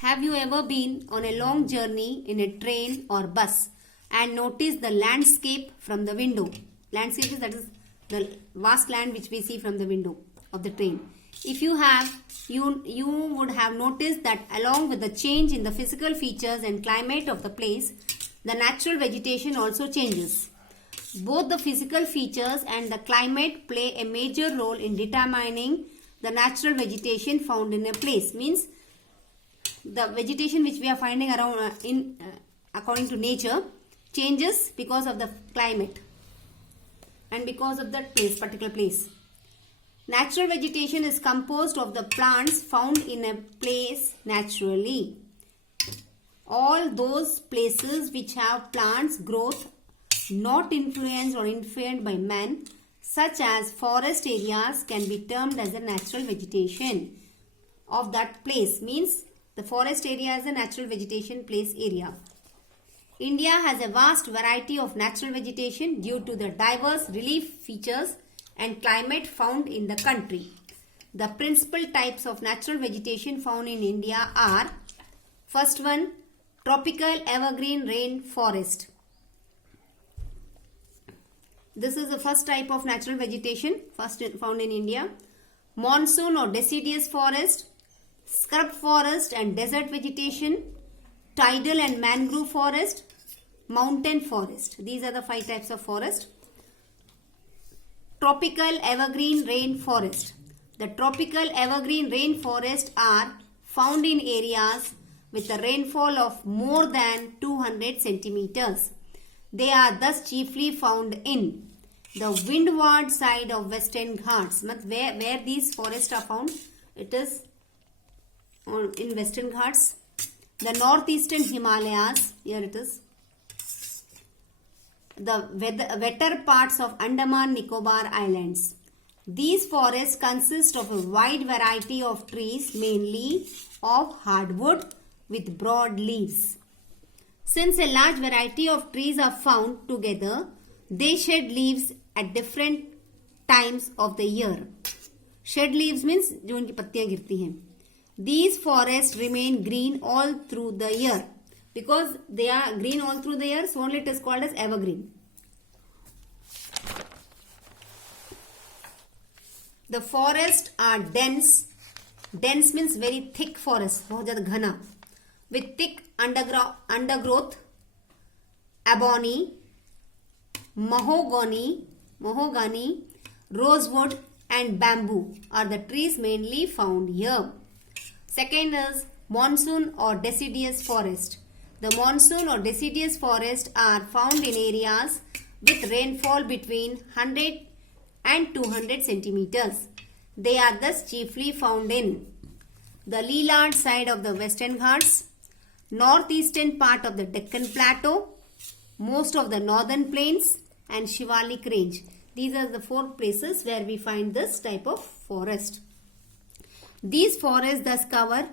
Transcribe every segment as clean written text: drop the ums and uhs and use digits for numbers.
Have you ever been on a long journey in a train or bus and noticed the landscape from the window? Landscape is, that is the vast land which we see from the window of the train. If you have, you would have noticed that along with the change in the physical features and climate of the place, the natural vegetation also changes. Both the physical features and the climate play a major role in determining the natural vegetation found in a place. Means the vegetation which we are finding around according to nature changes because of the climate and because of that place, particular place. Natural vegetation is composed of the plants found in a place naturally. All those places which have plants growth not influenced or interfered by man, such as forest areas, can be termed as a natural vegetation of that place. Means the forest area is a natural vegetation place area. India has a vast variety of natural vegetation due to the diverse relief features and climate found in the country. The principal types of natural vegetation found in India are: first one, tropical evergreen rain forest. This is the first type of natural vegetation first found in India. Monsoon or deciduous forest, scrub forest and desert vegetation, tidal and mangrove forest, mountain forest. These are the 5 types of forest. Tropical evergreen rain forest. The tropical evergreen rain forests are found in areas with a rainfall of more than 200 centimeters. They are thus chiefly found in the windward side of Western Ghats. Where these forests are found, it is in Western Ghats, the northeastern Himalayas, here it is, the wetter parts of Andaman Nicobar Islands. These forests consist of a wide variety of trees, mainly of hardwood with broad leaves. Since a large variety of trees are found together, they shed leaves at different times of the year. Shed leaves means जो उनकी पत्तियां गिरती हैं. These forests remain green all through the year. Because they are green all through the year, so only it is called as evergreen. The forests are dense. Dense means very thick forest, बहुत ज़्यादा घना, with thick undergrowth, ebony, mahogany, rosewood and bamboo are the trees mainly found here. Second is monsoon or deciduous forest. The monsoon or deciduous forests are found in areas with rainfall between 100 and 200 centimeters. They are thus chiefly found in the Leeward side of the Western Ghats, northeastern part of the Deccan Plateau, most of the northern plains and Shivalik range. These are the 4 places where we find this type of forest. These forests thus cover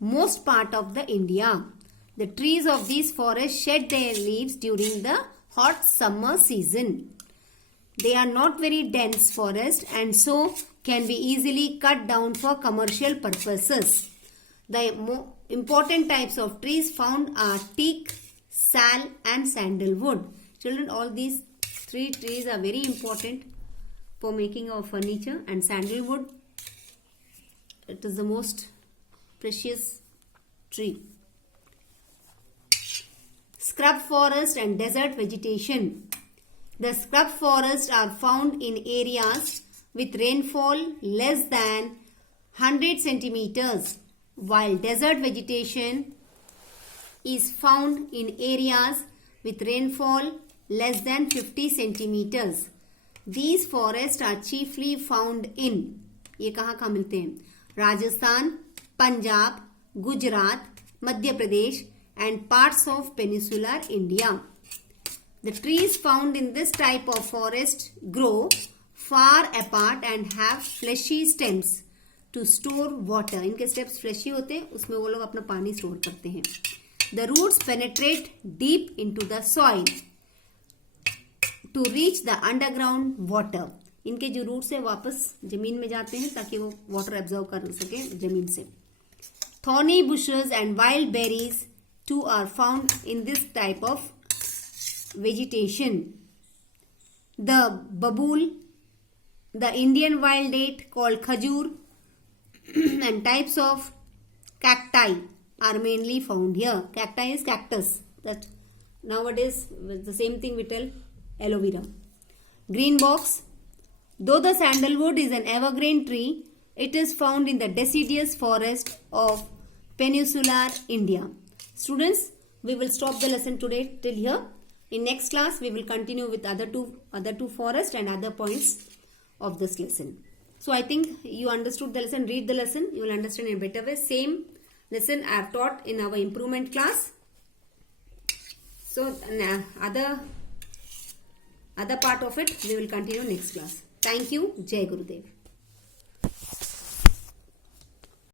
most part of the India. The trees of these forests shed their leaves during the hot summer season. They are not very dense forests and so can be easily cut down for commercial purposes. The important types of trees found are teak, sal and sandalwood. Children, all these 3 trees are very important for making of furniture, and sandalwood, it is the most precious tree. Scrub forest and desert vegetation. The scrub forests are found in areas with rainfall less than 100 centimeters, while desert vegetation is found in areas with rainfall less than 50 centimeters. These forests are chiefly found in, ये कहाँ मिलते हैं? Rajasthan, Punjab, Gujarat, Madhya Pradesh and parts of peninsular India. The trees found in this type of forest grow far apart and have fleshy stems to store water. इनके stems fleshy होते हैं, उसमें वो लोग अपना पानी store करते हैं. The roots penetrate deep into the soil to reach the underground water. इनके जो रूट्स है वापस जमीन में जाते हैं ताकि वो वाटर एब्जॉर्ब कर सके जमीन से. Thorny bushes and wild berries too are found in this type of vegetation. The babool, the Indian wild date called khajur, and types of cacti are mainly found here. Cacti is cactus. That nowadays the same thing we tell aloe vera. Green box. Though the sandalwood is an evergreen tree, it is found in the deciduous forest of peninsular India. Students, we will stop the lesson today till here. In next class, we will continue with other two forests and other points of this lesson. So I think you understood the lesson. Read the lesson. You will understand in a better way. Same lesson I have taught in our improvement class. So other part of it we will continue next class. Thank you. Jai Gurudev.